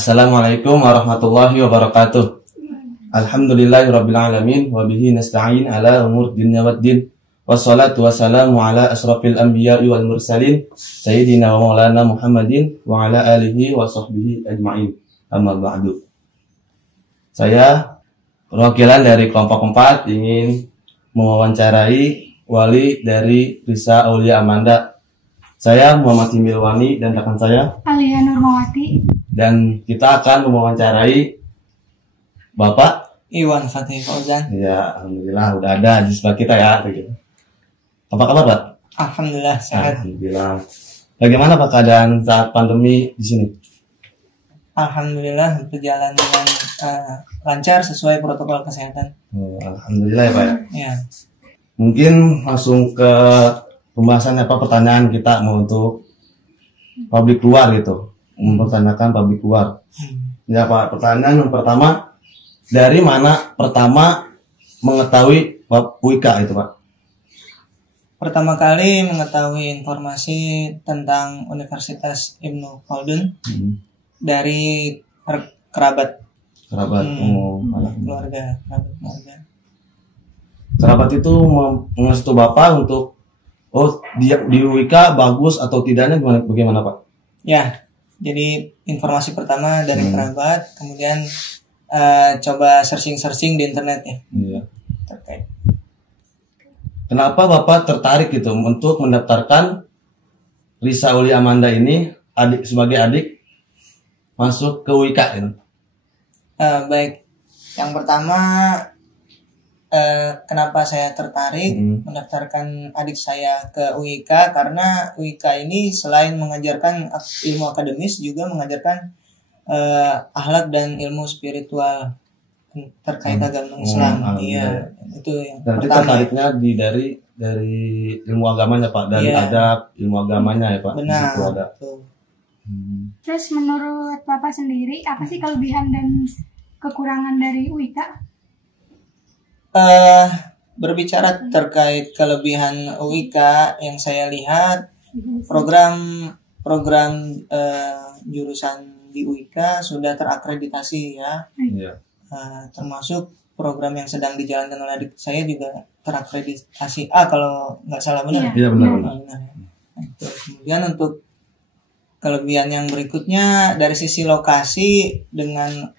Assalamualaikum warahmatullahi wabarakatuh. Alhamdulillahirabbil alamin wa bihi nasta'in ala umur dunya waddin. Wassalatu wassalamu ala asrafil anbiya'i wal mursalin sayyidina wa maulana Muhammadin wa ala alihi wa sahbihi ajma'in. Amma ba'du. Saya perwakilan dari kelompok 4 ingin mewawancarai wali dari Risa Aulia Amanda. Saya Muhammad Timilwani dan rekan saya Alia Nurmawati. Dan kita akan mewawancarai Bapak Iwan Fatih Fauzan. Ya, alhamdulillah udah ada di sebelah kita ya. Apa kabar, Pak? Alhamdulillah sehat. Alhamdulillah. Bagaimana Pak keadaan saat pandemi di sini? Alhamdulillah berjalan dengan lancar sesuai protokol kesehatan. Alhamdulillah ya Pak ya. Ya. Mungkin langsung ke pembahasan pertanyaan kita mau untuk publik luar gitu. Mempertanyakan publik luar. Ya Pak, pertanyaan yang pertama, dari mana pertama mengetahui UIK itu Pak? Pertama kali mengetahui informasi tentang Universitas Ibnu Khaldun dari kerabat. Keluarga. Kerabat itu mengasih tahu Bapak untuk di UIK bagus atau tidaknya bagaimana Pak? Ya, jadi informasi pertama dari kerabat, kemudian coba searching di internet ya. Iya. Terkait. Kenapa Bapak tertarik gitu untuk mendaftarkan Risa Aulia Amanda ini sebagai adik masuk ke UIK gitu? Baik, yang pertama kenapa saya tertarik mendaftarkan adik saya ke UIK, karena UIK ini selain mengajarkan ilmu akademis juga mengajarkan akhlak dan ilmu spiritual terkait agama Islam. Iya, itu yang berarti pertama. Tertariknya dari ilmu agamanya Pak, dari adab ilmu agamanya ya Pak. Benar. Di situ ada. Terus menurut Bapak sendiri, apa sih kelebihan dan kekurangan dari UIK? Berbicara terkait kelebihan UIK, yang saya lihat program jurusan di UIK sudah terakreditasi ya. Iya. Termasuk program yang sedang dijalankan oleh adik saya juga terakreditasi A kalau nggak salah, benar. Iya benar. Kemudian untuk kelebihan yang berikutnya dari sisi lokasi, dengan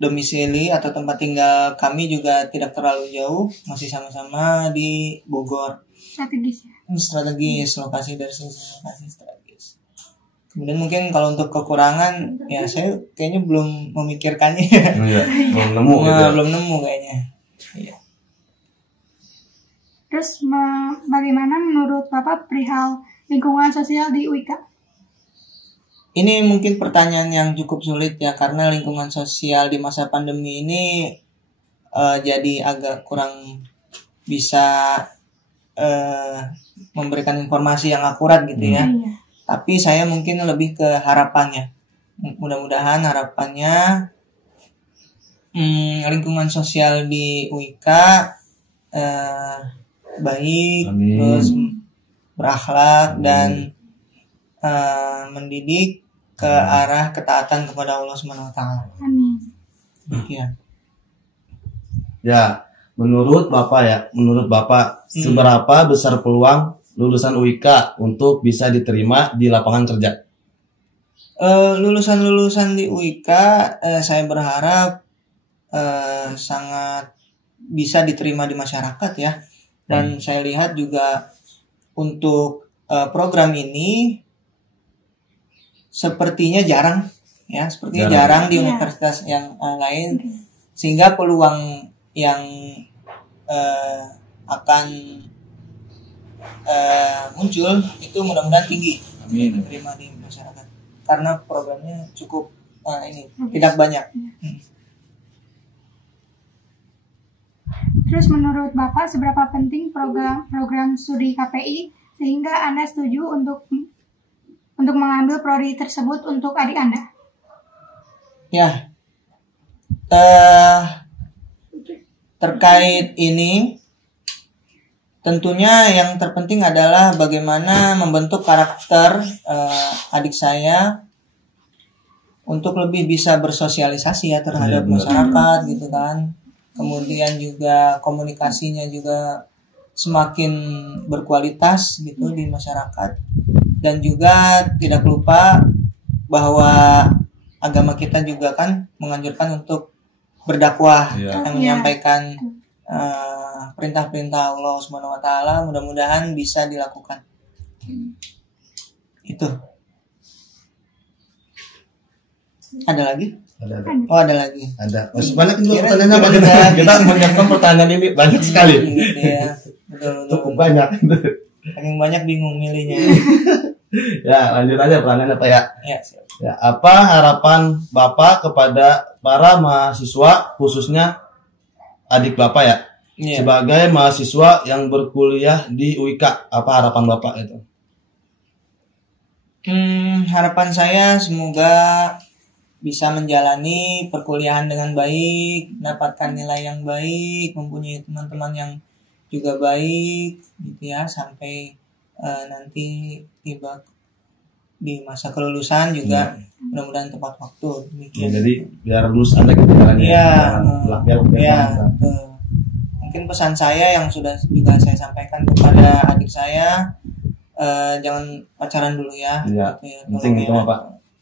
domisili atau tempat tinggal kami juga tidak terlalu jauh, masih sama-sama di Bogor. Strategis lokasi, dari sisi lokasi strategis. Kemudian mungkin kalau untuk kekurangan ya saya kayaknya belum memikirkannya. Iya, belum nemu gitu. Belum nemu kayaknya. Iya. Terus bagaimana menurut Bapak perihal lingkungan sosial di UIK? Ini mungkin pertanyaan yang cukup sulit ya, karena lingkungan sosial di masa pandemi ini jadi agak kurang bisa memberikan informasi yang akurat gitu ya. Tapi saya mungkin lebih ke harapannya. Mudah-mudahan harapannya lingkungan sosial di UIK baik, terus berakhlak dan mendidik ke arah ketaatan kepada Allah Subhanahu wa taala. Amin. Demikian. Ya, menurut Bapak seberapa besar peluang lulusan UIK untuk bisa diterima di lapangan kerja? Lulusan di UIK saya berharap sangat bisa diterima di masyarakat ya. Dan saya lihat juga untuk program ini sepertinya jarang di universitas yang lain, sehingga peluang yang akan muncul itu mudah-mudahan tinggi. Amin. Diterima di masyarakat karena programnya cukup tidak banyak. Terus menurut Bapak seberapa penting program studi KPI sehingga Anda setuju untuk mengambil prodi tersebut untuk adik Anda? Ya, terkait ini tentunya yang terpenting adalah bagaimana membentuk karakter adik saya untuk lebih bisa bersosialisasi ya terhadap masyarakat gitu kan. Kemudian juga komunikasinya juga semakin berkualitas gitu di masyarakat. Dan juga tidak lupa bahwa agama kita juga kan menganjurkan untuk berdakwah dan menyampaikan perintah-perintah Allah Subhanahu wa taala, mudah-mudahan bisa dilakukan. Itu. Ada lagi? Ada. Oh, ada lagi. Ada. Masih banyak juga pertanyaan apa kita menyiapkan pertanyaan ini banyak sekali. Iya, betul. Cukup banyak. Paling banyak bingung milihnya. Ya, lanjut aja pertanyaan apa ya? Ya, siap. Ya, apa harapan Bapak kepada para mahasiswa khususnya adik Bapak ya? Iya. Sebagai mahasiswa yang berkuliah di UIK, apa harapan Bapak itu? Harapan saya semoga bisa menjalani perkuliahan dengan baik, mendapatkan nilai yang baik, mempunyai teman-teman yang juga baik, gitu ya, sampai nanti tiba di masa kelulusan juga mudah-mudahan tepat waktu. Demikian. Ya, jadi biar lulus Anda gitu caranya. Iya. Mungkin pesan saya yang sudah juga saya sampaikan kepada adik saya, jangan pacaran dulu ya. Iya. Gitu ya. Penting itu Pak.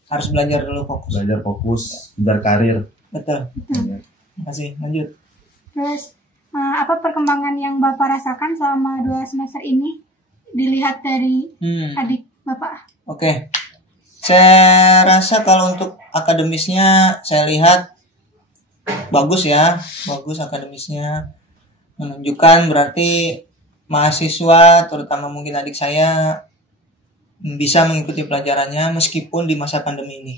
Harus belajar dulu fokus. Belajar fokus, berkarir. Betul. Terima kasih. Lanjut. Terus apa perkembangan yang Bapak rasakan selama 2 semester ini dilihat dari adik Bapak? Oke. Saya rasa kalau untuk akademisnya saya lihat bagus ya. Bagus akademisnya. Menunjukkan berarti mahasiswa terutama mungkin adik saya bisa mengikuti pelajarannya meskipun di masa pandemi ini.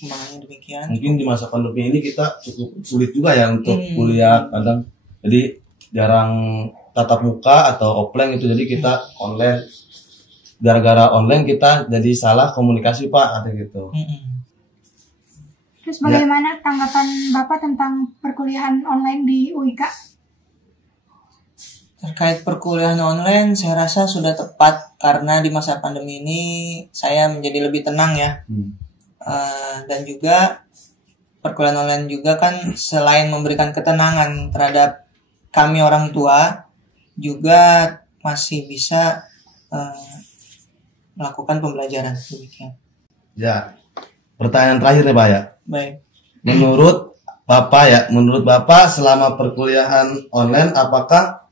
Kembangannya demikian. Mungkin di masa pandemi ini kita cukup sulit juga ya untuk kuliah kadang. Jadi jarang tatap muka atau offline itu, jadi kita online. Gara-gara online kita jadi salah komunikasi Pak, ada gitu. Terus bagaimana tanggapan Bapak tentang perkuliahan online di UIK? Terkait perkuliahan online, saya rasa sudah tepat karena di masa pandemi ini saya menjadi lebih tenang ya. Dan juga perkuliahan online juga kan selain memberikan ketenangan terhadap kami orang tua, juga masih bisa melakukan pembelajaran demikian. Ya, pertanyaan terakhir ya Pak ya. Baik. Menurut Bapak selama perkuliahan online apakah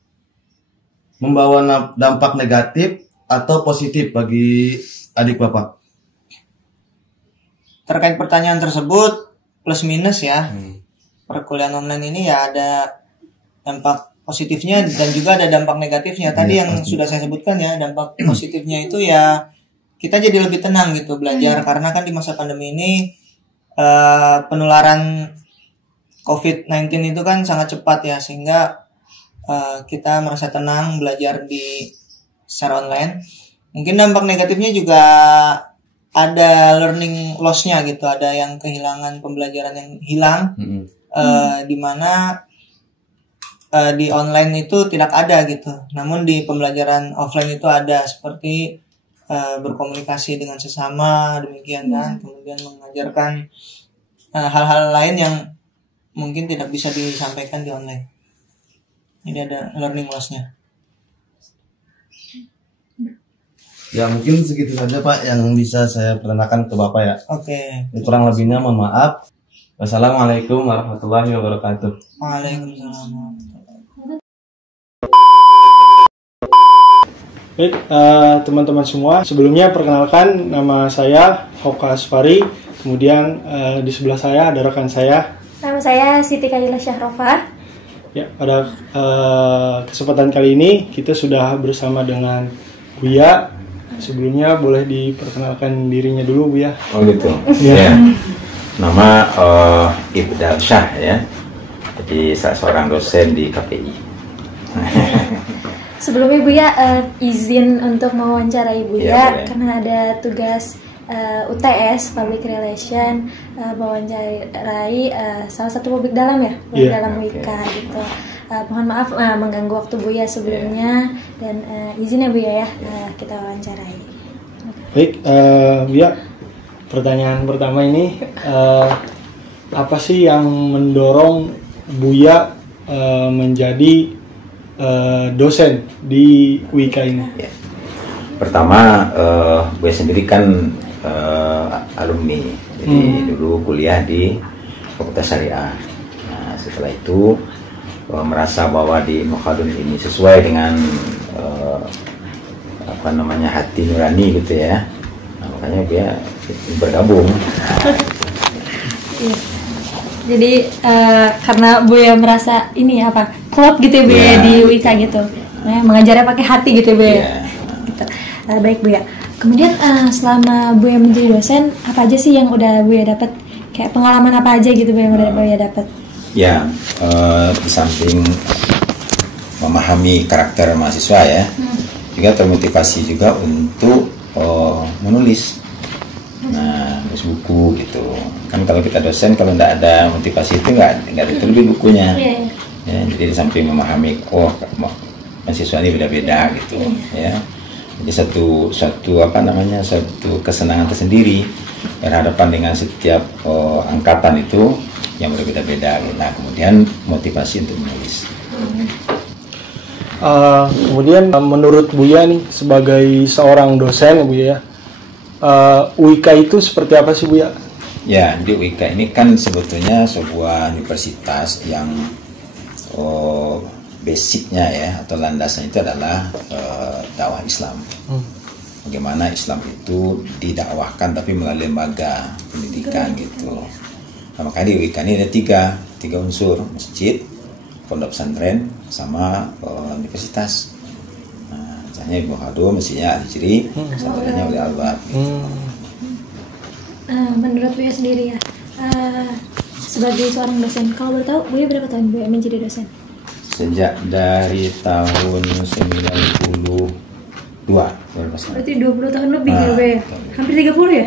membawa dampak negatif atau positif bagi adik Bapak? Terkait pertanyaan tersebut plus minus ya. Perkuliahan online ini ya ada dampak positifnya dan juga ada dampak negatifnya. Tadi yang pasti sudah saya sebutkan ya, dampak positifnya itu ya kita jadi lebih tenang gitu belajar karena kan di masa pandemi ini penularan COVID-19 itu kan sangat cepat ya, sehingga kita merasa tenang belajar di secara online. Mungkin dampak negatifnya juga ada learning loss-nya gitu, ada yang kehilangan pembelajaran yang hilang, di mana di online itu tidak ada gitu. Namun di pembelajaran offline itu ada, seperti berkomunikasi dengan sesama demikian kan, kemudian mengajarkan hal-hal lain yang mungkin tidak bisa disampaikan di online. Ini ada learning loss-nya. Ya mungkin segitu saja Pak yang bisa saya perkenalkan ke Bapak ya. Oke. Kurang lebihnya mohon maaf. Wassalamualaikum warahmatullahi wabarakatuh. Waalaikumsalam. Baik, teman-teman semua, sebelumnya perkenalkan nama saya Hoka Asfari, kemudian di sebelah saya ada rekan saya. Nama saya Siti Kayla Syahrofa. Ya, pada kesempatan kali ini kita sudah bersama dengan Buya. Sebelumnya boleh diperkenalkan dirinya dulu Buya. Oh gitu. Ya. Nama Ibdal Syah ya. Jadi saya seorang dosen di KPI. Sebelumnya Buya izin untuk mewawancarai Buya karena ada tugas UTS Public Relation, mewawancarai salah satu publik dalam ya, publik dalam WIK gitu. Mohon maaf mengganggu waktu Buya sebelumnya dan izin ya Buya ya kita wawancarai. Baik, Buya, pertanyaan pertama ini, apa sih yang mendorong Buya menjadi dosen di UIK ini? Ya. Pertama, Buya sendiri kan alumni, jadi dulu kuliah di Fakultas Syariah. Nah, setelah itu merasa bahwa di Ilmu Khaldun ini sesuai dengan hati nurani gitu ya. Nah, makanya Buya bergabung. Iya. Jadi karena Buya merasa ini klop gitu ya Buya di UIK gitu, mengajarnya pakai hati gitu ya Buya. Gitu. Baik Buya. Kemudian selama Buya menjadi dosen, apa aja sih yang udah Buya dapat? Kayak pengalaman apa aja gitu yang udah Buya dapat? Ya, di samping memahami karakter mahasiswa ya, juga termotivasi juga untuk menulis. Nah, nulis buku gitu. Kan kalau kita dosen, kalau nggak ada motivasi itu nggak diterbit bukunya. Ya, jadi di samping memahami, mahasiswa ini beda-beda gitu. Ya. Jadi satu kesenangan tersendiri berhadapan dengan setiap angkatan itu yang berbeda-beda. Nah, kemudian motivasi untuk menulis. Kemudian menurut Buya nih sebagai seorang dosen Buya, UIK itu seperti apa sih Buya? Ya, di UIK ini kan sebetulnya sebuah universitas yang basicnya ya atau landasannya itu adalah dakwah Islam. Bagaimana Islam itu didakwahkan tapi melalui lembaga pendidikan gitu. Nah, makanya di UIK ini ada tiga unsur: masjid, pondok pesantren, sama universitas. Nah, misalnya Ilmu Khaldun mestinya Al-Hijri, pesantrennya oleh Al-Bab. Menurut Buya sendiri ya, sebagai seorang dosen, kalau boleh tahu Buya berapa tahun Buya menjadi dosen? Sejak dari tahun 92. Berarti 20 tahun lebih ya Buya? Hampir 30 ya?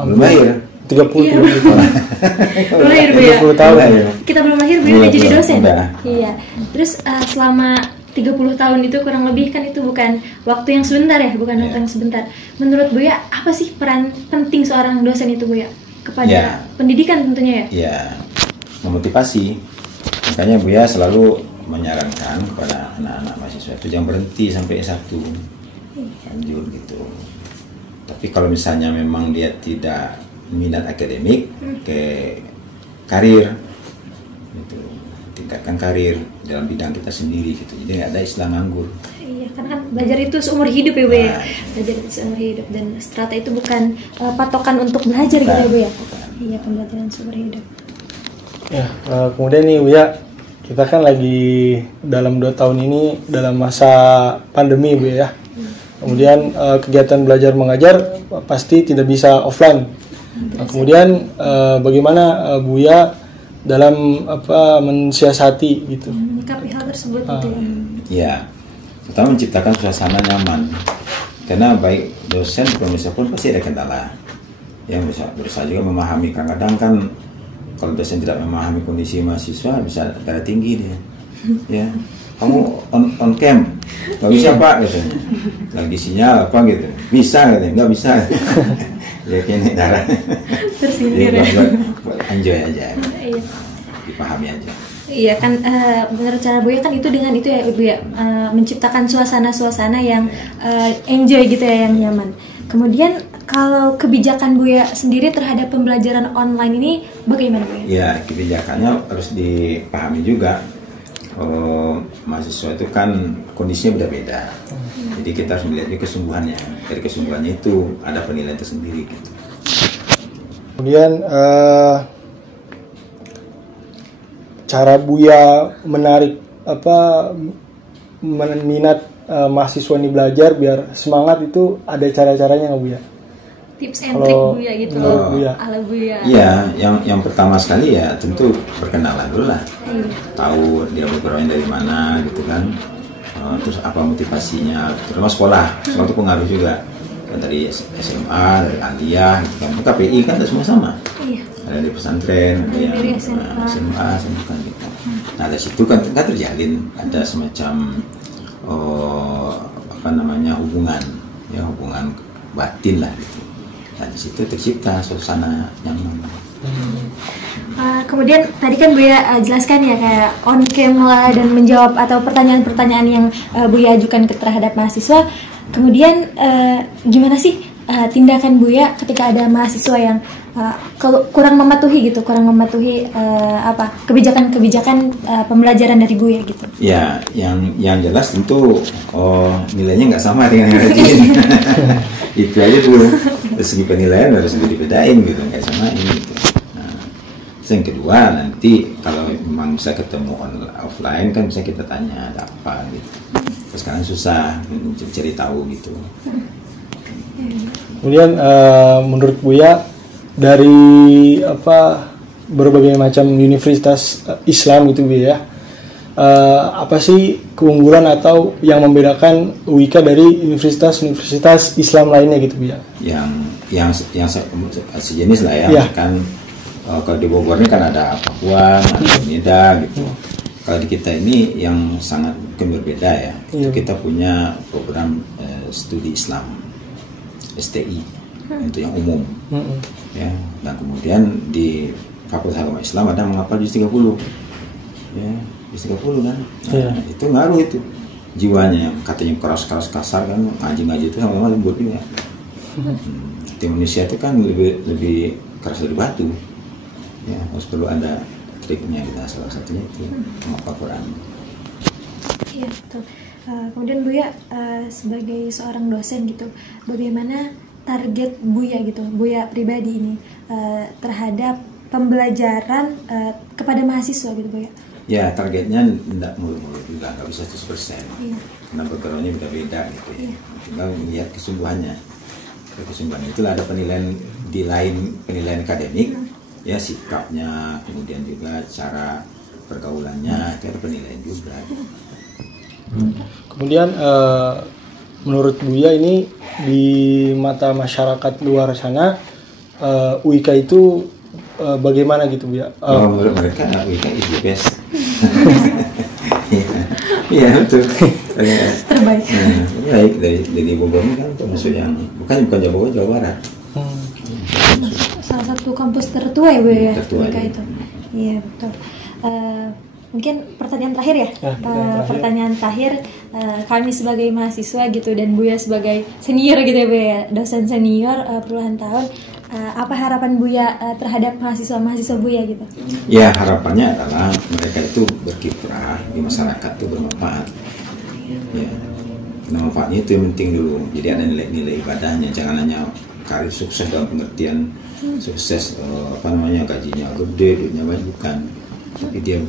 Belum lahir. 30 iya. Belum lahir Buya? 30 tahun ya? Kita belum lahir Buya udah jadi dosen? Iya. Terus selama 30 tahun itu kurang lebih kan itu bukan waktu yang sebentar ya, bukan waktu yang sebentar. Menurut Buya, apa sih peran penting seorang dosen itu Buya? Kepada pendidikan tentunya ya? Iya, memotivasi. Makanya Buya selalu menyarankan kepada anak-anak mahasiswa itu jangan berhenti sampai S1, lanjut gitu. Tapi kalau misalnya memang dia tidak minat akademik, ke karir gitu, tingkatkan karir dalam bidang kita sendiri gitu. Jadi nggak ada istilah nganggur. Iya, karena kan belajar itu seumur hidup ya Bu ya. Belajar itu seumur hidup dan strata itu bukan patokan untuk belajar gitu ya Bu ya. Iya, pembelajaran seumur hidup. Ya, kemudian nih Bu ya, kita kan lagi dalam 2 tahun ini dalam masa pandemi Bu ya. Kemudian kegiatan belajar mengajar pasti tidak bisa offline. Kemudian bagaimana Buya dalam mensiasati gitu? Menyikapi hal tersebut gitu ya. Ya, pertama menciptakan suasana nyaman. Karena baik dosen penulisnya pun pasti ada kendala. Yang berusaha juga memahami. Kadang-kadang kan kalau dosen tidak memahami kondisi mahasiswa bisa darah tinggi dia. Ya, kamu on cam, nggak bisa Pak katanya. Lagi sinyal apa gitu, bisa katanya, nggak bisa. Ya ini darah. Jadi buat enjoy aja, dipahami aja. Iya kan, menurut cara Buya kan itu dengan itu ya Bu ya, menciptakan suasana-suasana yang enjoy gitu ya, yang nyaman. Kemudian kalau kebijakan Buya sendiri terhadap pembelajaran online ini bagaimana Bu ya? Ya, kebijakannya harus dipahami juga. Mahasiswa itu kan kondisinya beda-beda. Jadi kita harus melihat kesungguhannya. Dari kesungguhannya itu ada penilaian tersendiri gitu. Kemudian cara Buya menarik minat mahasiswa ini belajar biar semangat itu ada cara-caranya nggak Buya? Tips and trick Buya gitu, ala Buya. Iya, yang pertama sekali ya tentu perkenalan dulu lah. Tahu dia bergeraknya dari mana gitu kan. Terus apa motivasinya, terutama sekolah itu pengaruh juga. Dari SMA, dari aliyah, gitu kan. KPI kan semua sama. Iya. Ada di pesantren, ada yang SMA, kan gitu. Nah dari situ kan terjalin ada semacam hubungan batin lah gitu. Dan di situ tercipta suasana nyaman. Kemudian tadi kan Buya jelaskan ya kayak on cam lah dan menjawab atau pertanyaan-pertanyaan yang Buya ajukan terhadap mahasiswa. Kemudian gimana sih tindakan Buya ketika ada mahasiswa yang kurang mematuhi kebijakan-kebijakan pembelajaran dari Buya gitu? Ya, yang jelas tentu nilainya nggak sama dengan yang rajin. Itu aja dulu. Dari segi penilaian harus dibedain gitu, nggak samain gitu. Yang kedua nanti kalau memang bisa ketemu offline kan bisa kita tanya ada apa gitu. Terus sekarang susah mencari tahu gitu. Kemudian menurut Buya dari berbagai macam universitas Islam gitu Buya, apa sih keunggulan atau yang membedakan UIK dari universitas Islam lainnya gitu Buya? Yang sejenis lah ya. Kan kalau di Bogor ini kan ada Papua, ada Unida gitu. Kalau di kita ini yang sangat berbeda ya. Kita punya program studi Islam STI untuk yang umum. Ya, dan kemudian di Fakultas Agama Islam ada menghafal juz 30. Ya, juz 30 kan. Itu ngaruh itu jiwanya. Katanya keras-keras kasar kan, ngaji-ngaji itu sama lembut juga. Di Indonesia itu kan lebih keras dari batu. Ya, harus perlu ada triknya kita, salah satunya itu menghafal Quran. Iya betul. Kemudian Buya sebagai seorang dosen gitu, bagaimana target Buya gitu, Buya pribadi ini terhadap pembelajaran kepada mahasiswa gitu Buya? Ya targetnya tidak muluk-muluk juga, nggak bisa 100%. Karena backgroundnya beda-beda gitu ya. Tinggal melihat kesungguhannya. Kesungguhan itulah ada penilaian di lain penilaian akademik. Ya sikapnya, kemudian juga cara pergaulannya, itu ada penilaian juga. Kemudian menurut Buya ini di mata masyarakat luar sana UIK itu bagaimana gitu Buya? Menurut mereka UIK is the best. Iya betul. Terbaik. Baik dari Bogor ini kan termasuk yang bukan Jawa Barat. Salah satu kampus tertua ya Bu ya, tertua UIK itu. Iya betul. Mungkin pertanyaan terakhir ya. Pertanyaan terakhir, kami sebagai mahasiswa gitu dan Buya sebagai senior gitu ya Bu ya, dosen senior puluhan tahun, apa harapan Buya terhadap mahasiswa Buya gitu? Ya harapannya adalah mereka itu berkiprah di masyarakat itu bermanfaat. Ya, manfaatnya itu yang penting dulu. Jadi ada nilai-nilai ibadahnya, jangan hanya karir sukses dalam pengertian sukses gajinya gede, duitnya banyak, bukan, tapi dia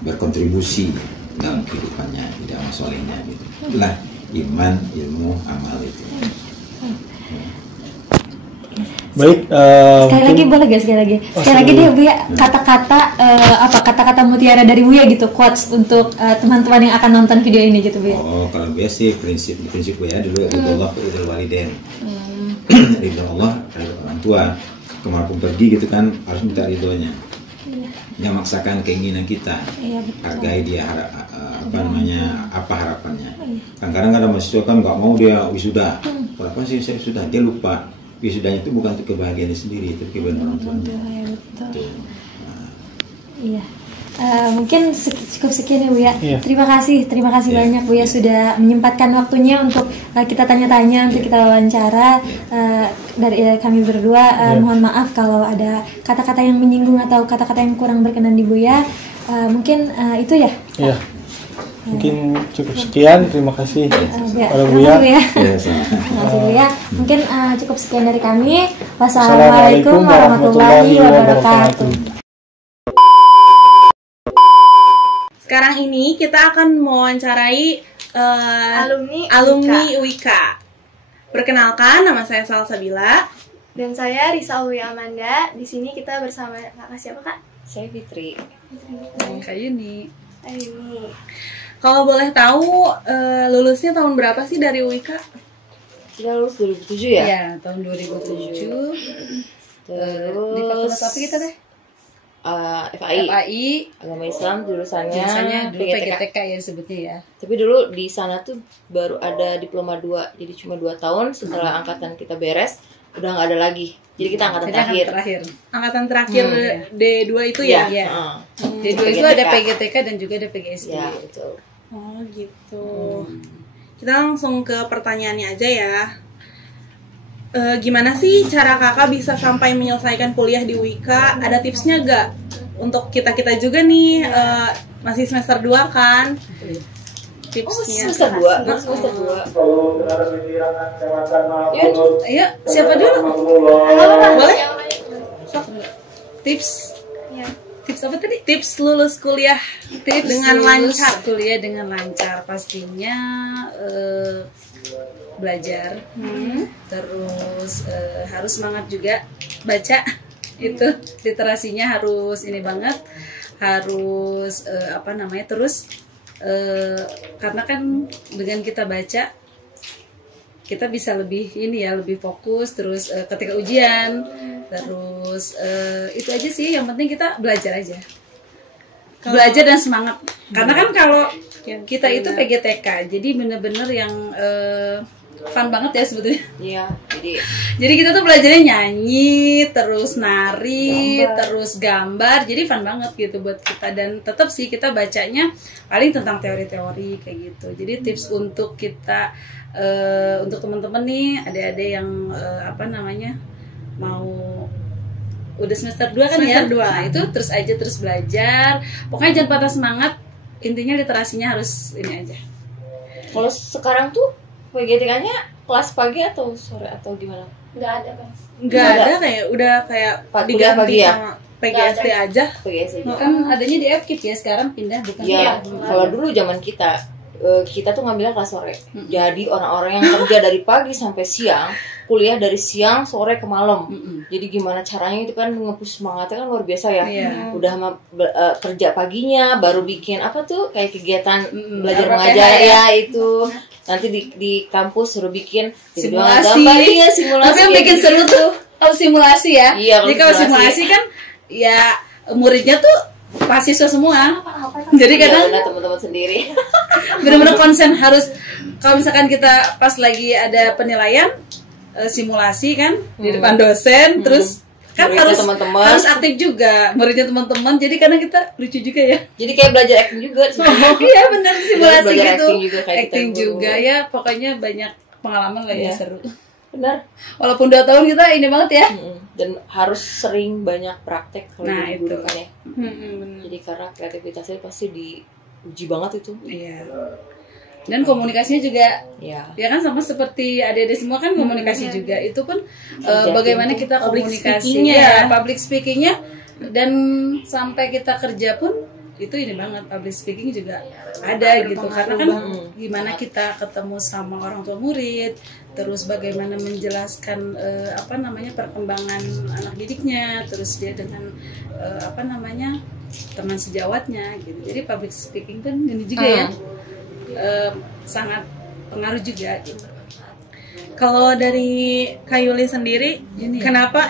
berkontribusi dalam kehidupannya, di dalam solehnya gitu. Itulah iman, ilmu, amal itu. Baik. Sekali lagi boleh gak sekali lagi deh Buya kata-kata mutiara dari Buya gitu, quotes untuk teman-teman yang akan nonton video ini gitu Buya. Kalau Buya sih prinsip Buya dulu ridho Allah ridho walidain. Ridho Allah ridho orang tua. Kemana pergi gitu kan harus minta ridhonya. Jangan maksakan keinginan kita. Hargai dia apa harapannya. Kadang-kadang ada mahasiswa kan nggak mau dia wisuda. Kenapa sih saya wisuda? Dia lupa wisudanya itu bukan untuk kebahagiaan sendiri, itu kebahagiaan orang tua. Iya. Mungkin cukup sekian ya Buya. Terima kasih banyak Buya sudah menyempatkan waktunya untuk kita tanya-tanya, untuk kita wawancara. Dari kami berdua mohon maaf kalau ada kata-kata yang menyinggung atau kata-kata yang kurang berkenan di Buya. Mungkin itu ya. Iya. Mungkin cukup sekian. Terima kasih pada Buya. Terima kasih Buya. Mungkin cukup sekian dari kami. Wassalamualaikum warahmatullahi wabarakatuh. Sekarang ini kita akan mewawancarai alumni UIK. Perkenalkan, nama saya Salsabila. Dan saya Risa Uwi Amanda. Di sini kita bersama kakak siapa kak? Saya Fitri. Kak Yuni. Kalau boleh tahu lulusnya tahun berapa sih dari UIK? Kita lulus 2007 ya? Iya, tahun 2007. Terus di fakultas apa kita teh? FAI agama Islam jurusannya dulu PGTK ya sebutnya ya. Tapi dulu di sana tuh baru ada diploma 2, jadi cuma 2 tahun setelah angkatan kita beres udah nggak ada lagi. Jadi kita angkatan terakhir. Angkatan terakhir D2 itu ya? Iya. D2 itu ada PGTK dan juga ada PGSD. Ya, betul. Oh gitu. Kita langsung ke pertanyaannya aja ya. Gimana sih cara kakak bisa sampai menyelesaikan kuliah di UIK? Ada tipsnya gak? Untuk kita-kita juga nih, masih semester 2 kan? Tipsnya. Semester 2? Semester 2. Ayo, siapa dulu? Boleh? Tips? Tips apa tadi? Tips lulus kuliah dengan lancar. Kuliah dengan lancar pastinya belajar, terus harus semangat juga baca. Itu literasinya harus ini banget, harus terus karena kan dengan kita baca kita bisa lebih lebih fokus, terus ketika ujian, terus itu aja sih, yang penting kita belajar aja. Belajar dan semangat, karena kan kalau kita itu PGTK, jadi bener-bener yang fun banget ya sebetulnya. Iya, jadi kita tuh belajarnya nyanyi, terus nari, terus gambar, jadi fun banget gitu buat kita. Dan tetap sih kita bacanya paling tentang teori-teori kayak gitu. Jadi tips untuk kita, untuk teman-teman nih, adik-adik yang mau udah semester 2 kan ya? Nah itu terus belajar, pokoknya jangan patah semangat. Intinya literasinya harus ini aja. Kalau sekarang tuh PGTK-nya kelas pagi atau sore atau gimana? Nggak ada kan? Nggak ada, kayak diganti sama PGSD aja. PGSD aja. Kan adanya di FKIP ya, sekarang pindah bukan? Iya. Kalau dulu zaman kita tuh ngambilnya kelas sore. Jadi orang-orang yang kerja dari pagi sampai siang, kuliah dari siang sore ke malam. Jadi gimana caranya itu kan nge-push semangatnya kan luar biasa ya. Udah kerja paginya baru bikin kayak kegiatan belajar mengajar ya itu. Nanti di kampus suruh bikin simulasi. Simulasi. Tapi yang bikin seru tuh simulasi ya. Iya, jadi kalau simulasi kan ya muridnya tuh mahasiswa semua. Jadi kadang teman-teman sendiri. Benar-benar konsen harus, kalau misalkan kita pas lagi ada penilaian simulasi kan di depan dosen, terus kan harus aktif juga muridnya teman-teman. Jadi kadang kita lucu juga ya. Jadi kayak belajar acting juga. Iya benar, simulasi gitu. Acting juga ya, pokoknya banyak pengalaman lah ya, seru. Benar. Walaupun 2 tahun kita ini banget ya. Dan harus sering banyak praktek kalau itu kan ya. Jadi karena kreativitasnya pasti diuji banget itu. Iya. Dan komunikasinya juga ya kan sama seperti adik-adik semua kan komunikasi juga. Itu pun bagaimana kita komunikasinya, public speakingnya, dan sampai kita kerja pun itu ini banget, public speaking juga ada gitu. Karena kan gimana kita ketemu sama orang tua murid, terus bagaimana menjelaskan perkembangan anak didiknya, terus dia dengan teman sejawatnya gitu. Jadi public speaking kan ini juga ya sangat pengaruh juga gitu. Kalau dari Kak Yuli sendiri, kenapa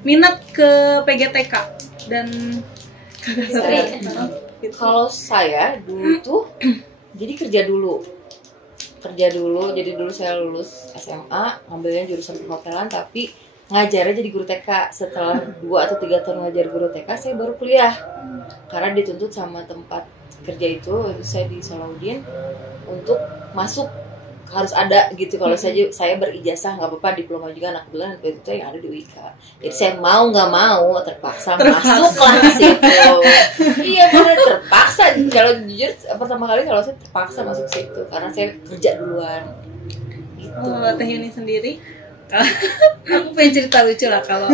minat ke PGTK dan kalau saya dulu tuh jadi kerja dulu. Jadi dulu saya lulus SMA, ngambilnya jurusan perhotelan, tapi ngajarnya jadi guru TK. Setelah 2 atau 3 tahun ngajar guru TK, saya baru kuliah. Karena dituntut sama tempat kerja itu saya di Salahuddin untuk masuk harus ada gitu. Kalau saya berijazah nggak apa-apa, diploma juga anak kebetulan itu yang ada di UIK. Jadi saya mau nggak mau terpaksa masuklah ke situ. Iya benar, terpaksa. Kalau jujur pertama kali kalau saya terpaksa masuk situ karena saya kerja duluan. Gitu. Teh Yuni sendiri, aku pengen cerita lucu lah. Kalau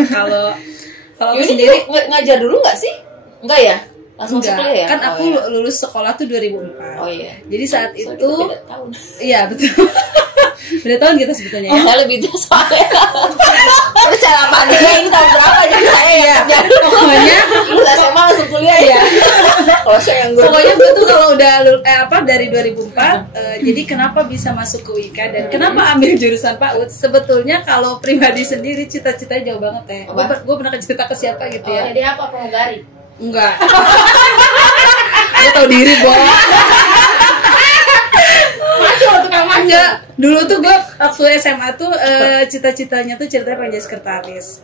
Yuni sendiri ngajar dulu nggak sih? Enggak ya? Langsung kuliah ya? Kan aku lulus sekolah tuh 2004. Oh iya. Jadi saat itu beda tahun. Iya betul. Beda tahun kita sebetulnya ya. Saya lebih tua soalnya. Terus cara pandangnya ini tahun berapa jadi saya ya. Pokoknya lulus SMA langsung kuliah ya. Kalau saya nganggur. Pokoknya gue tuh kalau udah dari 2004 jadi kenapa bisa masuk ke UIK dan kenapa ambil jurusan PAUD? Sebetulnya kalau pribadi sendiri cita-citanya jauh banget ya. Gue pernah cerita ke siapa gitu ya. Jadi apa pramugari? Enggak. Gue tau diri, Bo. Enggak, dulu tuh gue waktu SMA tuh cita-citanya tuh ceritanya pengen jadi sekretaris.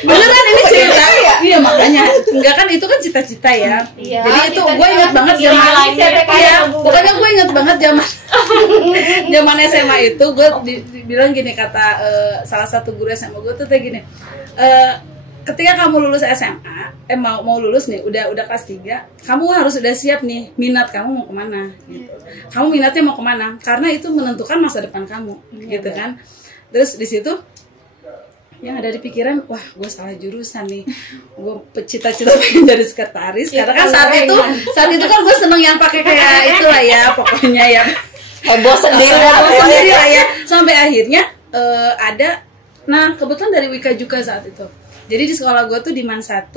Beneran ini cerita. Iya makanya, enggak kan itu kan cita-cita ya. Jadi itu gue ingat banget pokoknya gue ingat banget zaman SMA itu gue bilang gini, kata salah satu guru SMA gue tuh kayak gini. Ketika kamu lulus SMA, mau lulus nih, udah kelas 3, kamu harus udah siap nih, minat kamu mau kemana gitu. Kamu minatnya mau kemana, karena itu menentukan masa depan kamu gitu kan. Terus di situ yang ada di pikiran, wah gue salah jurusan nih, gue cita-cita pengen jadi sekretaris karena kan saat itu kan gue seneng yang pakai kayak itulah ya, pokoknya ya heboh sendiri lah ya, sampai akhirnya ada, nah kebetulan dari Wika juga saat itu. Jadi di sekolah gue tuh di MAN 1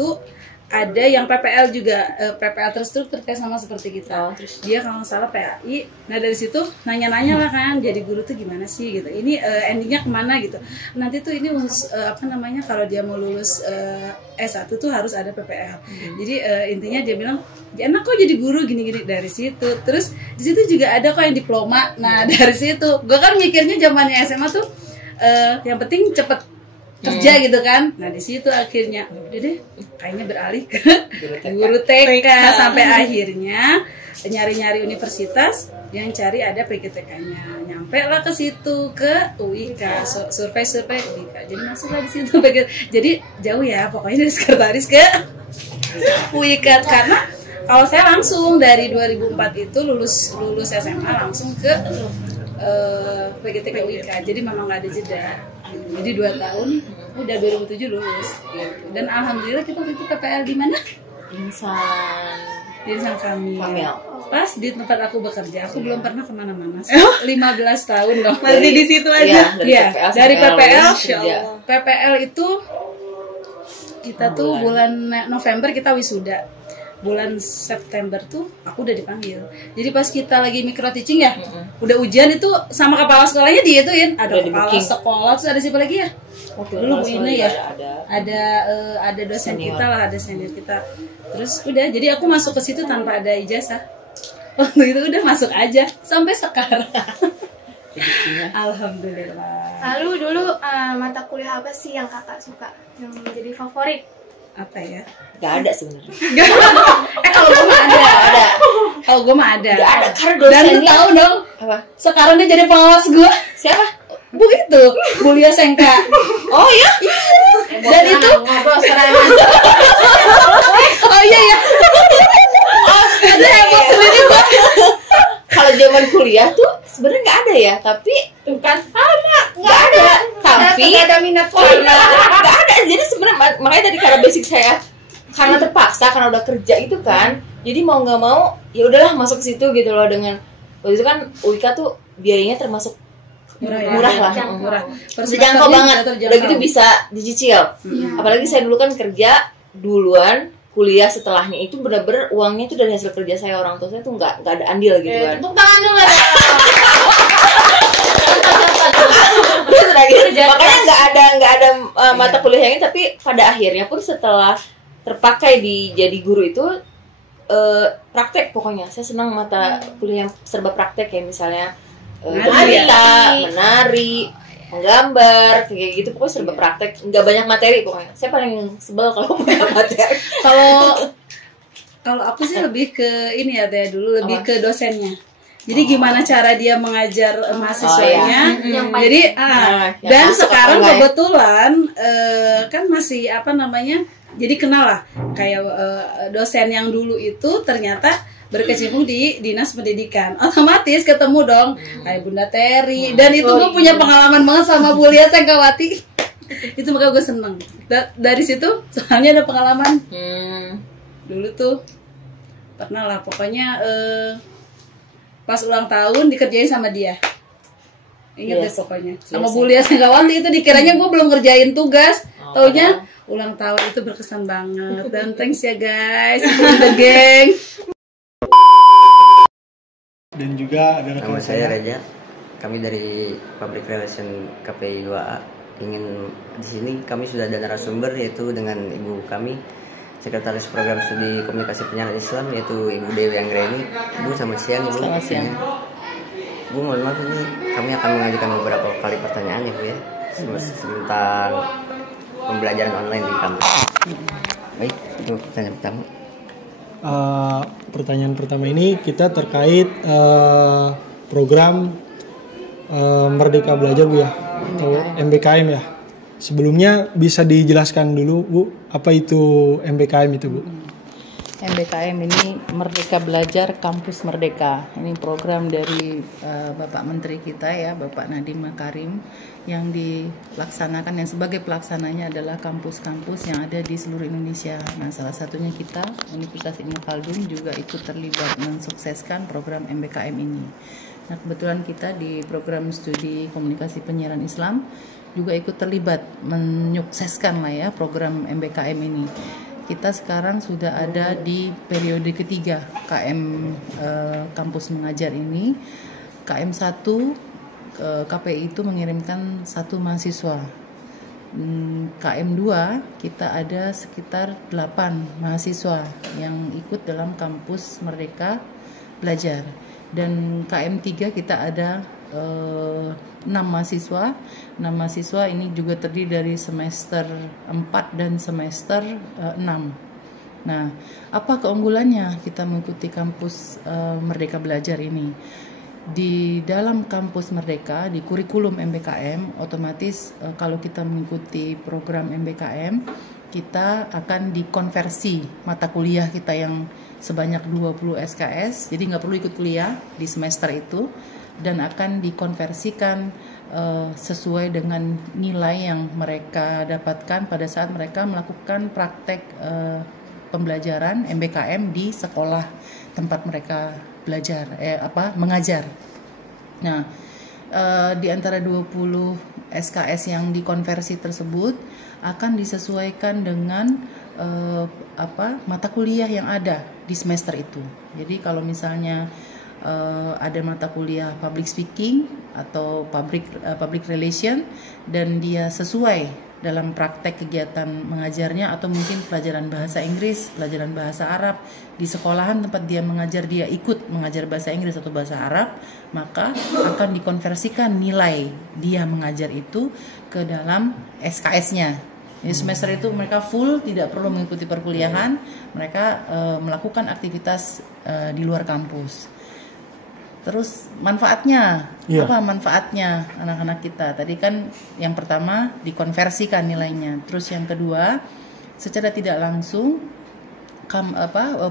ada yang PPL juga, PPL terstruktur kayak sama seperti kita. Dia kalau nggak salah PAI. Nah dari situ nanya-nanya lah kan, jadi guru tuh gimana sih gitu. Ini endingnya kemana gitu. Nanti tuh ini kalau dia mau lulus S1 tuh harus ada PPL. Jadi intinya dia bilang, enak kok jadi guru gini-gini dari situ. Terus di situ juga ada kok yang diploma. Nah dari situ, gue kan mikirnya zamannya SMA tuh yang penting cepet kerja gitu kan. Nah di situ akhirnya udah deh kayaknya beralih ke guru TK sampai akhirnya nyari-nyari universitas yang cari ada PGTK-nya, nyampe lah ke situ ke UIK, survei UIK, jadi masuklah di situ. Jadi jauh ya pokoknya dari sekretaris ke UIK, karena kalau saya langsung dari 2004 itu lulus SMA langsung ke PGTK UIK, jadi memang nggak ada jeda. Jadi 2 tahun, udah 2007 lulus gitu. Dan alhamdulillah kita waktu itu PPL di mana? Insan kami. Pas di tempat aku bekerja, aku belum pernah kemana-mana. 15 tahun dong. Masih di situ aja. Iya, dari PPL. PPL itu kita tuh bulan November kita wisuda. Bulan September tuh aku udah dipanggil. Jadi pas kita lagi micro teaching ya, udah ujian itu sama kepala sekolahnya diituin. Ada kepala sekolah, terus ada siapa lagi ya? Dulu Bu Ine ya. Ada dosen kita lah, ada senior kita. Terus udah, jadi aku masuk ke situ tanpa ada ijazah. Waktu itu udah masuk aja sampai sekarang. Alhamdulillah. Lalu dulu mata kuliah apa sih yang kakak suka, yang menjadi favorit? Apa ya? Gak ada sebenarnya. Kalau gue mah ada. Kalau gue mah ada. Gak ada. Karena dosennya. Dan lu tahu dong. Apa? Sekarang dia jadi pengawas gue. Siapa? Bu itu, Bu Lia Sengka. Oh ya? Dan itu ngobrol sekarang. Oh iya ya. Ada heboh sendiri gue. Kalau zaman kuliah tuh sebenarnya nggak ada ya, tapi bukan sama, nggak ada. Tapi nggak ada minat karena nggak ada. Jadi sebenarnya makanya tadi karena basic saya karena terpaksa karena udah kerja itu kan, jadi mau nggak mau ya udahlah masuk ke situ gitu loh. Dengan waktu itu kan UIK tuh biayanya termasuk murah lah, terjangkau banget. Udah gitu bisa dicicil. Apalagi saya dulu kan kerja duluan, kuliah setelahnya itu benar-benar uangnya itu dari hasil kerja saya, orang tua saya tuh nggak ada andil gitu kan. Tepuk tangan dulu ya. Makanya nggak ada mata kuliah yang ini, tapi pada akhirnya pun setelah terpakai di jadi guru itu praktek. Pokoknya saya senang mata kuliah yang serba praktek, kayak misalnya menari, menggambar, kayak gitu. Pokoknya serba praktek, nggak banyak materi pokoknya. Saya paling sebel kalau banyak materi. Kalau aku sih lebih ke ini ya Teh, dulu lebih ke dosennya. Jadi gimana cara dia mengajar mahasiswanya. Jadi dan sekarang kebetulan kan masih jadi kenal lah kayak dosen yang dulu itu ternyata berkecimpung di dinas pendidikan, otomatis ketemu dong kayak Bunda Teri, dan itu gue punya pengalaman banget sama Bu Lia Sengkawati. Itu makanya gue seneng dari situ, soalnya ada pengalaman. Dulu tuh pernah lah pokoknya pas ulang tahun dikerjain sama dia. Ingat deh pokoknya sama Bu Lia Sengkawati itu, dikiranya gue belum ngerjain tugas, taunya ulang tahun itu berkesan banget. Dan thanks ya guys, the gang. Dan juga ada nama saya Reja. Kami dari Public Relation KPI 2A. Di sini kami sudah ada narasumber yaitu dengan ibu kami, Sekretaris Program Studi Komunikasi Penyiaran Islam, yaitu Ibu Dewi Anggreni. Bu, selamat siang Ibu. Selamat siang. Bu, mohon maaf ini kami akan mengajukan beberapa kali pertanyaan ya Bu ya, tentang pembelajaran online di kampus. Baik, itu pertanyaan pertama. Pertanyaan pertama ini kita terkait program Merdeka Belajar Bu ya, atau MBKM ya. Sebelumnya bisa dijelaskan dulu Bu, apa itu MBKM itu Bu? MBKM ini Merdeka Belajar Kampus Merdeka. Ini program dari Bapak Menteri kita ya, Bapak Nadiem Makarim, yang dilaksanakan, yang sebagai pelaksananya adalah kampus-kampus yang ada di seluruh Indonesia. Nah, salah satunya kita, Universitas Ibnu Khaldun, juga ikut terlibat mensukseskan program MBKM ini. Nah, kebetulan kita di program studi komunikasi penyiaran Islam juga ikut terlibat menyukseskan lah ya program MBKM ini. Kita sekarang sudah ada di periode ketiga KM Kampus Mengajar ini. KM 1 KPI itu mengirimkan 1 mahasiswa. KM 2 kita ada sekitar 8 mahasiswa yang ikut dalam Kampus Merdeka Belajar. Dan KM 3 kita ada 6 mahasiswa. 6 mahasiswa ini juga terdiri dari semester 4 dan semester 6. Nah, apa keunggulannya kita mengikuti kampus Merdeka Belajar ini? Di dalam kampus Merdeka, di kurikulum MBKM, otomatis kalau kita mengikuti program MBKM, kita akan dikonversi mata kuliah kita yang sebanyak 20 SKS, jadi nggak perlu ikut kuliah di semester itu, dan akan dikonversikan sesuai dengan nilai yang mereka dapatkan pada saat mereka melakukan praktek pembelajaran MBKM di sekolah tempat mereka belajar, mengajar. Nah, di antara 20 SKS yang dikonversi tersebut akan disesuaikan dengan mata kuliah yang ada di semester itu. Jadi kalau misalnya ada mata kuliah public speaking atau public relation dan dia sesuai dalam praktek kegiatan mengajarnya, atau mungkin pelajaran bahasa Inggris, pelajaran bahasa Arab di sekolahan tempat dia mengajar, dia ikut mengajar bahasa Inggris atau bahasa Arab, maka akan dikonversikan nilai dia mengajar itu ke dalam SKS-nya. Jadi semester itu mereka full, tidak perlu mengikuti perkuliahan, mereka melakukan aktivitas di luar kampus. Terus manfaatnya, apa manfaatnya anak-anak kita? Tadi kan yang pertama dikonversikan nilainya. Terus yang kedua, secara tidak langsung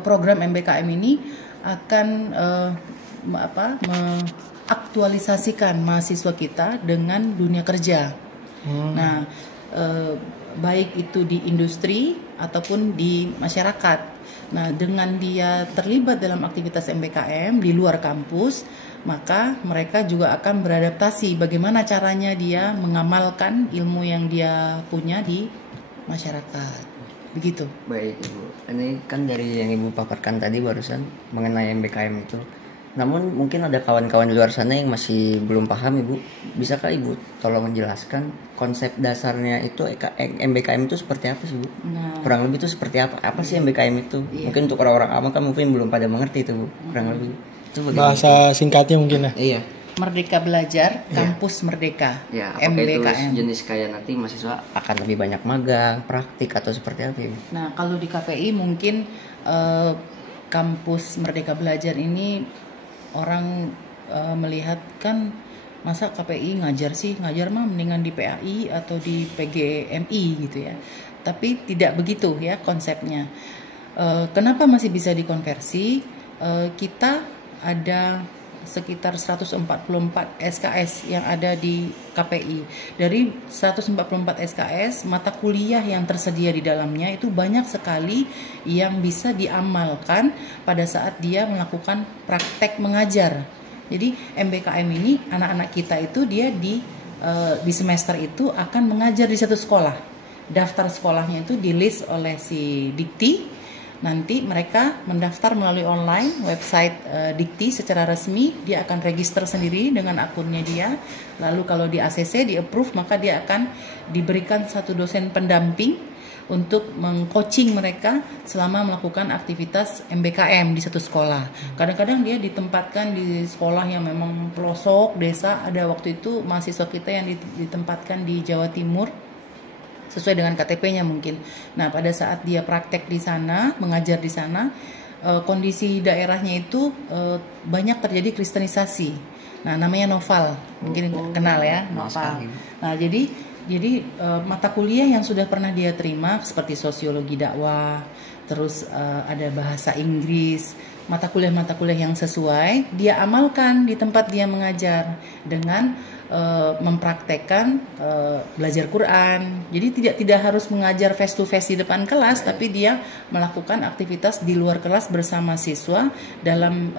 program MBKM ini akan mengaktualisasikan mahasiswa kita dengan dunia kerja. Nah, baik itu di industri ataupun di masyarakat. Nah, dengan dia terlibat dalam aktivitas MBKM di luar kampus, maka mereka juga akan beradaptasi bagaimana caranya dia mengamalkan ilmu yang dia punya di masyarakat. Begitu. Baik Ibu, ini kan dari yang Ibu paparkan tadi barusan mengenai MBKM itu. Namun mungkin ada kawan-kawan di luar sana yang masih belum paham Ibu. Bisakah Ibu tolong menjelaskan konsep dasarnya itu MBKM itu seperti apa sih Bu? Nah, kurang lebih itu seperti apa? Apa sih MBKM itu? Iya. Mungkin untuk orang-orang awam kan mungkin belum pada mengerti itu Bu. Kurang lebih. Itu bahasa singkatnya mungkin ya. Iya. Merdeka Belajar Kampus Merdeka. Ya, MBKM. Itu jenis kayak nanti mahasiswa akan lebih banyak magang, praktik atau seperti apa Ibu? Nah, kalau di KPI mungkin Kampus Merdeka Belajar ini orang melihat kan, masa KPI ngajar mah mendingan di PAI atau di PGMI gitu ya. Tapi tidak begitu ya konsepnya. Kenapa masih bisa dikonversi? Kita ada sekitar 144 SKS yang ada di KPI. Dari 144 SKS, mata kuliah yang tersedia di dalamnya itu banyak sekali yang bisa diamalkan pada saat dia melakukan praktek mengajar. Jadi MBKM ini anak-anak kita itu dia di semester itu akan mengajar di satu sekolah. daftar sekolahnya itu di list oleh si Dikti. Nanti mereka mendaftar melalui online website Dikti secara resmi. Dia akan register sendiri dengan akunnya dia. Lalu kalau di ACC di approve, maka dia akan diberikan satu dosen pendamping untuk mengcoaching mereka selama melakukan aktivitas MBKM di satu sekolah. Kadang-kadang dia ditempatkan di sekolah yang memang pelosok desa. Ada waktu itu mahasiswa kita yang ditempatkan di Jawa Timur sesuai dengan KTP-nya mungkin. Nah, pada saat dia praktek di sana, mengajar di sana, kondisi daerahnya itu banyak terjadi kristenisasi. Nah, namanya Noval, mungkin kenal ya, Noval. Nah, jadi mata kuliah yang sudah pernah dia terima seperti sosiologi dakwah, terus ada bahasa Inggris, mata kuliah yang sesuai dia amalkan di tempat dia mengajar dengan mempraktekkan belajar Quran. Jadi tidak harus mengajar face to face di depan kelas, tapi dia melakukan aktivitas di luar kelas bersama siswa dalam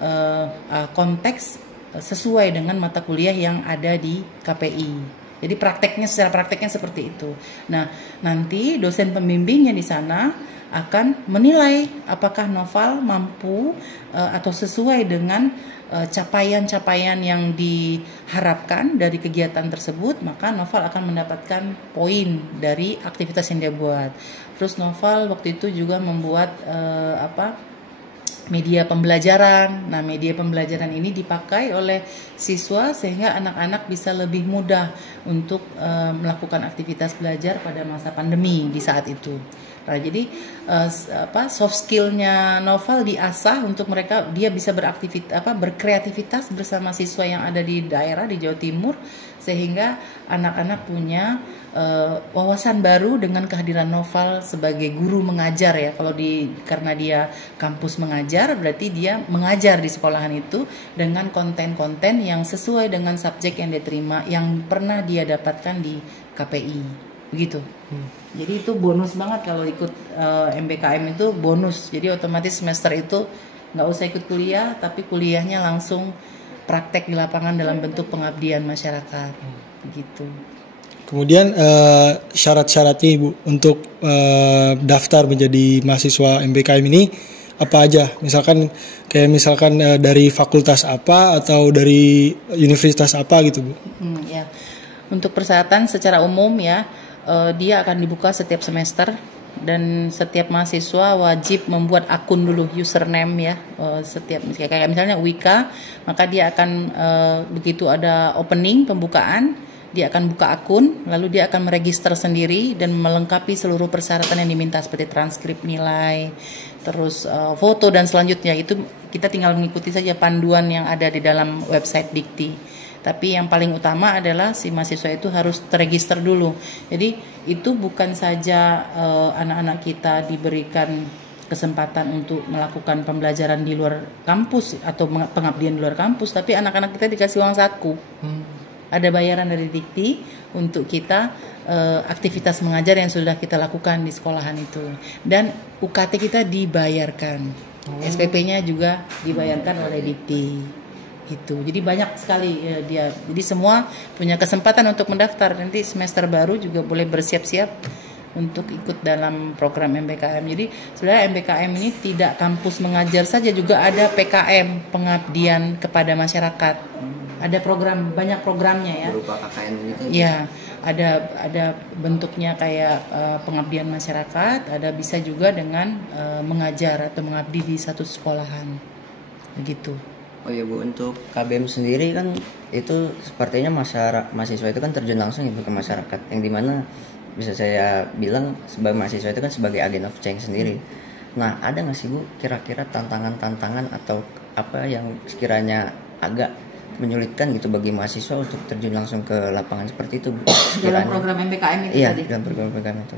konteks sesuai dengan mata kuliah yang ada di KPI. Jadi secara prakteknya seperti itu. Nah, nanti dosen pembimbingnya di sana akan menilai apakah Noval mampu atau sesuai dengan capaian-capaian yang diharapkan dari kegiatan tersebut, maka Noval akan mendapatkan poin dari aktivitas yang dia buat. Terus Noval waktu itu juga membuat media pembelajaran. Nah, media pembelajaran ini dipakai oleh siswa sehingga anak-anak bisa lebih mudah untuk melakukan aktivitas belajar pada masa pandemi di saat itu. Nah, jadi soft skillnya Noval diasah untuk dia bisa berkreativitas bersama siswa yang ada di daerah di Jawa Timur, sehingga anak-anak punya wawasan baru dengan kehadiran Noval sebagai guru mengajar ya. Karena dia kampus mengajar, berarti dia mengajar di sekolahan itu dengan konten-konten yang sesuai dengan subjek yang dia terima, yang pernah dia dapatkan di KPI. Begitu. Jadi itu bonus banget kalau ikut MBKM itu bonus. Jadi otomatis semester itu nggak usah ikut kuliah, tapi kuliahnya langsung praktek di lapangan dalam bentuk pengabdian masyarakat. Begitu. Kemudian syarat-syaratnya Ibu untuk daftar menjadi mahasiswa MBKM ini apa aja? Misalkan dari fakultas apa atau dari universitas apa gitu Bu? Ya. Untuk persyaratan secara umum ya, dia akan dibuka setiap semester dan setiap mahasiswa wajib membuat akun dulu, username ya. Setiap kayak misalnya UIKA, maka dia akan begitu ada opening pembukaan, dia akan buka akun, lalu dia akan meregister sendiri dan melengkapi seluruh persyaratan yang diminta seperti transkrip nilai, terus foto dan selanjutnya. Itu kita tinggal mengikuti saja panduan yang ada di dalam website Dikti. Tapi yang paling utama adalah si mahasiswa itu harus terregister dulu. Jadi itu bukan saja anak-anak kita diberikan kesempatan untuk melakukan pembelajaran di luar kampus atau pengabdian di luar kampus, tapi anak-anak kita dikasih uang saku. Ada bayaran dari Dikti untuk kita aktivitas mengajar yang sudah kita lakukan di sekolahan itu. Dan UKT kita dibayarkan. SPP-nya juga dibayarkan oleh Dikti. Gitu. Jadi banyak sekali dia. Jadi semua punya kesempatan untuk mendaftar. Nanti semester baru juga boleh bersiap-siap untuk ikut dalam program MBKM. Jadi sebenarnya MBKM ini tidak kampus mengajar saja, juga ada PKM, pengabdian kepada masyarakat. Ada banyak programnya ya. Berupa KKN gitu. Ya, ada bentuknya kayak pengabdian masyarakat, ada bisa juga dengan mengajar atau mengabdi di satu sekolahan. Begitu. Oh iya Bu, untuk KBM sendiri kan itu sepertinya mahasiswa itu kan terjun langsung ya ke masyarakat, yang dimana bisa saya bilang sebagai mahasiswa itu kan sebagai agent of change sendiri. Nah, ada nggak sih Bu kira-kira tantangan-tantangan atau apa yang sekiranya agak menyulitkan gitu bagi mahasiswa untuk terjun langsung ke lapangan seperti itu Bu? Dalam program MBKM itu tadi? Iya, dalam program MBKM itu.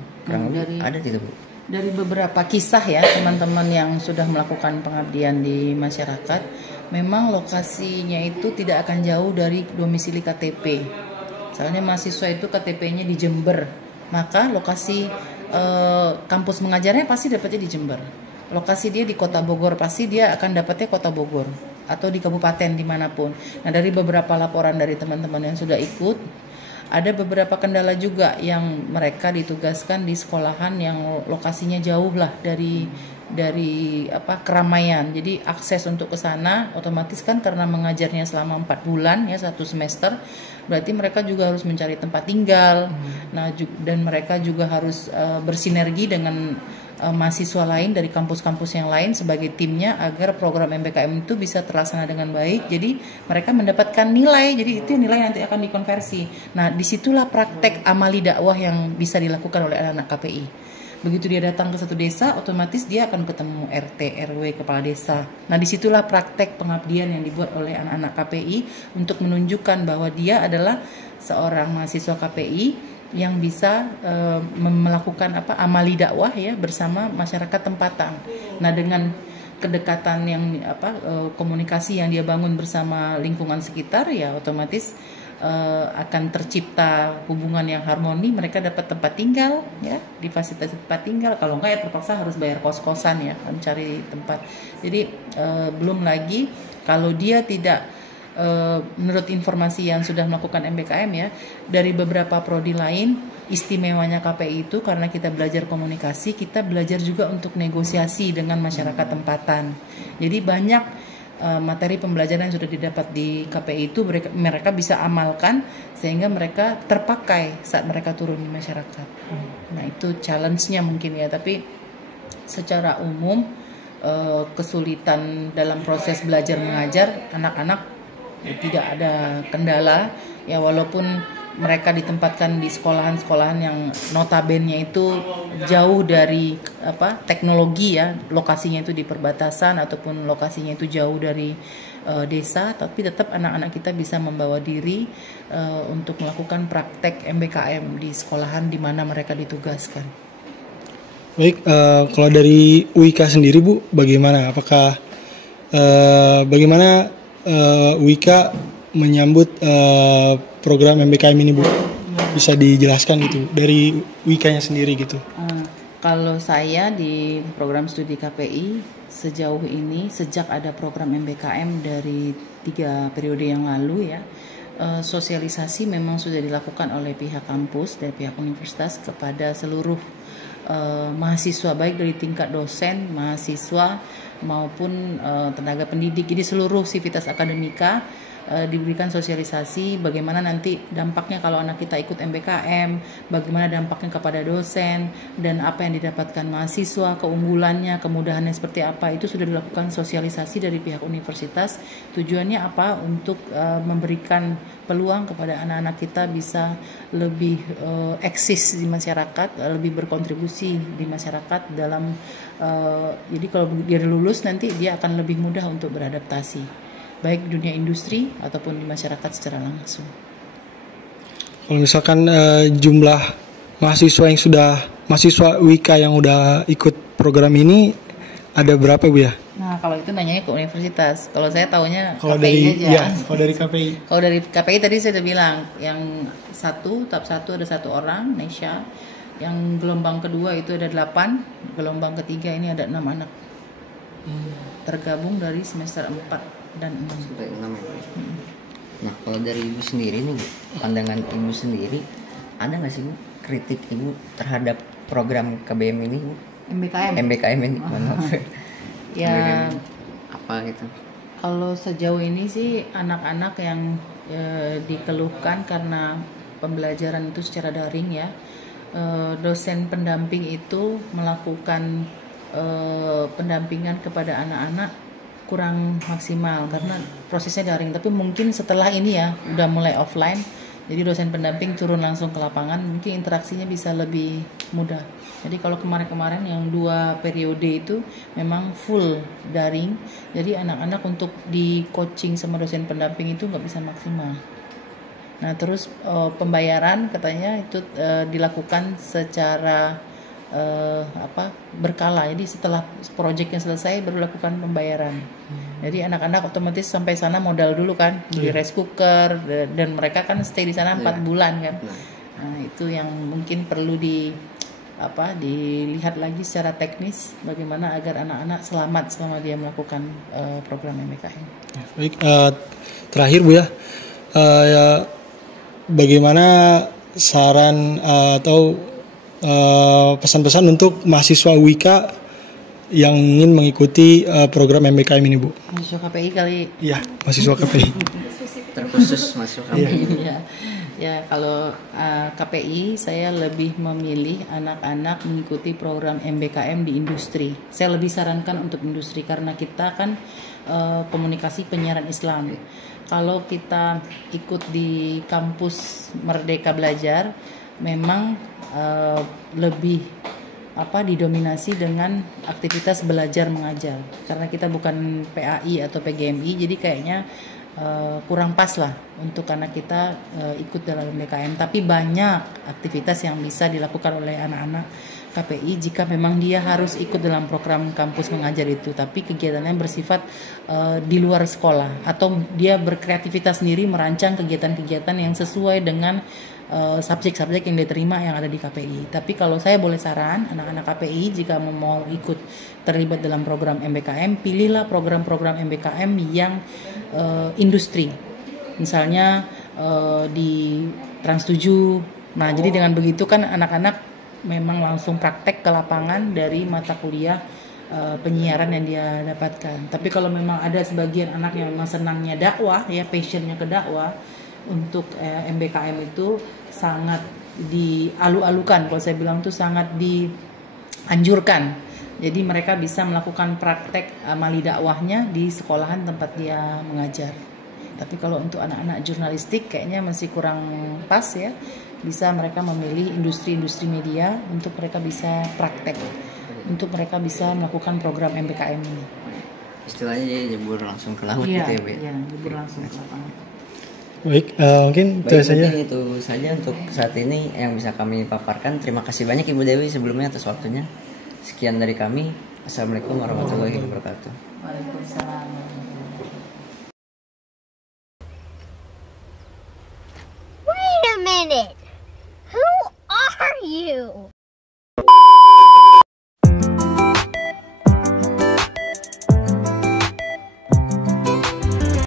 Ada tidak Bu? Dari beberapa kisah ya teman-teman yang sudah melakukan pengabdian di masyarakat, memang lokasinya itu tidak akan jauh dari domisili KTP. Misalnya mahasiswa itu KTP-nya di Jember, maka lokasi kampus mengajarnya pasti dapatnya di Jember. Lokasi dia di Kota Bogor, pasti dia akan dapatnya Kota Bogor atau di kabupaten dimanapun. Nah, dari beberapa laporan dari teman-teman yang sudah ikut, ada beberapa kendala juga yang mereka ditugaskan di sekolahan yang lokasinya jauh lah dari keramaian. Jadi akses untuk ke sana otomatis kan karena mengajarnya selama 4 bulan ya, 1 semester, berarti mereka juga harus mencari tempat tinggal. Nah, dan mereka juga harus bersinergi dengan mahasiswa lain dari kampus-kampus yang lain sebagai timnya agar program MBKM itu bisa terlaksana dengan baik. Jadi mereka mendapatkan nilai, jadi itu nilai nanti akan dikonversi. Nah, disitulah praktek amali dakwah yang bisa dilakukan oleh anak-anak KPI. Begitu dia datang ke satu desa, otomatis dia akan ketemu RT, RW, kepala desa. Nah, disitulah praktek pengabdian yang dibuat oleh anak-anak KPI untuk menunjukkan bahwa dia adalah seorang mahasiswa KPI yang bisa melakukan amali dakwah ya bersama masyarakat tempatan. Nah, dengan kedekatan yang komunikasi yang dia bangun bersama lingkungan sekitar ya otomatis akan tercipta hubungan yang harmoni. Mereka dapat tempat tinggal ya, difasilitasi tempat tinggal, kalau enggak ya terpaksa harus bayar kos-kosan ya, mencari tempat. Jadi belum lagi kalau dia tidak menurut informasi yang sudah melakukan MBKM ya, dari beberapa prodi lain, istimewanya KPI itu karena kita belajar komunikasi, kita belajar juga untuk negosiasi dengan masyarakat tempatan. Jadi banyak materi pembelajaran yang sudah didapat di KPI itu mereka bisa amalkan sehingga mereka terpakai saat mereka turun di masyarakat. Nah, itu challenge-nya mungkin ya, tapi secara umum kesulitan dalam proses belajar mengajar anak-anak tidak ada kendala ya, walaupun mereka ditempatkan di sekolahan-sekolahan yang notabene itu jauh dari teknologi ya, lokasinya itu di perbatasan ataupun lokasinya itu jauh dari desa, tapi tetap anak-anak kita bisa membawa diri untuk melakukan praktek MBKM di sekolahan di mana mereka ditugaskan. Baik, kalau dari UIK sendiri Bu, bagaimana? Apakah bagaimana UIK menyambut program MBKM ini Bu? Bisa dijelaskan gitu dari UIK-nya sendiri gitu. Kalau saya di program studi KPI sejauh ini sejak ada program MBKM dari 3 periode yang lalu ya, sosialisasi memang sudah dilakukan oleh pihak kampus dan pihak universitas kepada seluruh mahasiswa, baik dari tingkat dosen, mahasiswa maupun tenaga pendidik. Jadi seluruh sivitas akademika diberikan sosialisasi bagaimana nanti dampaknya kalau anak kita ikut MBKM, bagaimana dampaknya kepada dosen dan apa yang didapatkan mahasiswa, keunggulannya, kemudahannya seperti apa. Itu sudah dilakukan sosialisasi dari pihak universitas. Tujuannya apa? Untuk memberikan peluang kepada anak-anak kita bisa lebih eksis di masyarakat, lebih berkontribusi di masyarakat dalam jadi kalau dia lulus nanti dia akan lebih mudah untuk beradaptasi baik di dunia industri ataupun di masyarakat secara langsung. Kalau misalkan jumlah mahasiswa UIK yang udah ikut program ini ada berapa Bu ya? Nah, kalau itu nanyanya ke universitas. Kalau saya taunya kalau KPI dari, aja. Ya, kalau dari KPI. Kalau dari KPI tadi saya sudah bilang, yang tahap 1 ada 1 orang, Nesha. Yang gelombang kedua itu ada 8, gelombang ketiga ini ada 6 anak. Tergabung dari semester 4 dan 6 sampai 6 ya. Nah, kalau dari Ibu sendiri nih, pandangan Ibu sendiri, ada nggak sih Bu kritik Ibu terhadap program KBM ini Bu? MBKM ini, maaf. Ya, apa gitu? Kalau sejauh ini sih anak-anak yang dikeluhkan karena pembelajaran itu secara daring ya, dosen pendamping itu melakukan pendampingan kepada anak-anak kurang maksimal karena prosesnya daring. Tapi mungkin setelah ini ya udah mulai offline, jadi dosen pendamping turun langsung ke lapangan, mungkin interaksinya bisa lebih mudah. Jadi kalau kemarin-kemarin yang 2 periode itu memang full daring, jadi anak-anak untuk di coaching sama dosen pendamping itu nggak bisa maksimal. Nah, terus pembayaran katanya itu dilakukan secara berkala. Jadi setelah proyeknya selesai baru lakukan pembayaran. Jadi anak-anak otomatis sampai sana modal dulu kan, beli rice cooker dan mereka kan stay di sana 4 bulan kan. Nah, itu yang mungkin perlu dilihat lagi secara teknis bagaimana agar anak-anak selamat selama dia melakukan program MBKM. Baik, terakhir Bu ya, bagaimana saran atau pesan-pesan untuk mahasiswa UIK yang ingin mengikuti program MBKM ini, Bu? Mahasiswa KPI kali. Iya, mahasiswa KPI. Terkhusus mahasiswa KPI. Iya. Ya, kalau KPI saya lebih memilih anak-anak mengikuti program MBKM di industri. Saya lebih sarankan untuk industri karena kita kan komunikasi penyiaran Islam. Kalau kita ikut di kampus Merdeka Belajar, memang lebih didominasi dengan aktivitas belajar mengajar. Karena kita bukan PAI atau PGMI, jadi kayaknya kurang pas lah untuk anak kita ikut dalam MBKM. Tapi banyak aktivitas yang bisa dilakukan oleh anak-anak KPI jika memang dia harus ikut dalam program kampus mengajar itu. Tapi kegiatannya bersifat di luar sekolah atau dia berkreativitas sendiri merancang kegiatan-kegiatan yang sesuai dengan subjek-subjek yang diterima yang ada di KPI. Tapi kalau saya boleh saran anak-anak KPI jika mau ikut terlibat dalam program MBKM, pilihlah program-program MBKM yang industri. Misalnya di Trans 7. Nah, jadi dengan begitu kan anak-anak memang langsung praktek ke lapangan dari mata kuliah penyiaran yang dia dapatkan. Tapi kalau memang ada sebagian anak yang memang senangnya dakwah, ya passionnya ke dakwah, untuk MBKM itu sangat dialu-alukan. Kalau saya bilang itu sangat dianjurkan. Jadi mereka bisa melakukan praktek amali dakwahnya di sekolahan tempat dia mengajar. Tapi kalau untuk anak-anak jurnalistik kayaknya masih kurang pas ya. Bisa mereka memilih industri-industri media untuk mereka bisa praktek, untuk mereka bisa melakukan program MBKM ini. Istilahnya jadi nyebur langsung ke laut gitu ya, Bu? Iya, nyebur langsung ke lapangan. Baik, mungkin itu saja untuk saat ini yang bisa kami paparkan. Terima kasih banyak Ibu Dewi sebelumnya atas waktunya. Sekian dari kami. Assalamualaikum warahmatullahi wabarakatuh. Waalaikumsalam. Wait a minute. Who are you?